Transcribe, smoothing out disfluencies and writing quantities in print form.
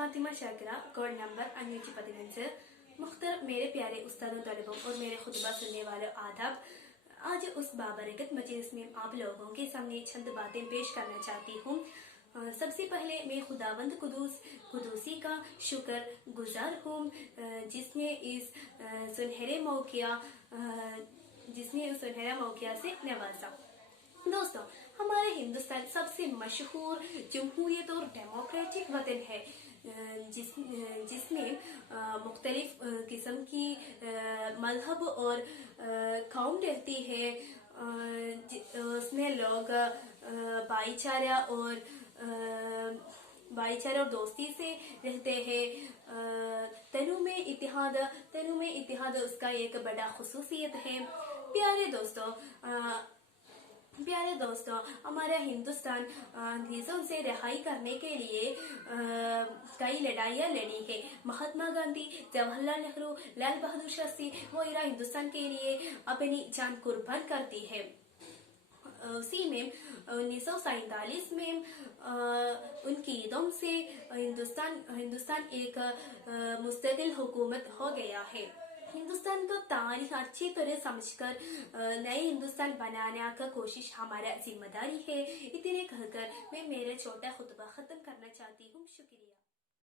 Fatima Shakira, code number 515। मुख्तर मेरे प्यारे उस्तादों, तलबों और मेरे खुतबा सुनने वालों, आदाब। आज उस बाबरकत मजलिस में आप लोगों के सामने चंद बातें पेश करना चाहती हूँ। सबसे पहले मैं खुदावंद कुदूसी का शुक्र गुजार हूँ जिसने इस सुनहरे मौकिया से नवाजा। दोस्तों, हमारे हिंदुस्तान सबसे मशहूर जमहूरियत और डेमोक्रेटिक वतन है जिसमें मुख्तलिफ किस्म की मजहब और कौम रहती है। उसमें लोग भाईचारा और दोस्ती से रहते हैं। तनु में इतिहाद उसका एक बड़ा खुसूसियत है। प्यारे दोस्तों, हमारा हिंदुस्तान अंग्रेजों से रिहाई करने के लिए कई लड़ाइयाँ लड़ी है। महात्मा गांधी, जवाहरलाल नेहरू, लाल बहादुर शास्त्री वगैरह हिंदुस्तान के लिए अपनी जान कुर्बान करती है। उसी में 1947 में उनकी दम से हिंदुस्तान एक मुस्तकिल हुकूमत हो गया है। हिंदुस्तान को तारीख अच्छी तरह समझकर नए हिंदुस्तान बनाने का कोशिश हमारा जिम्मेदारी है। इतने कहकर मैं मेरा छोटा खुतबा खत्म करना चाहती हूँ। शुक्रिया।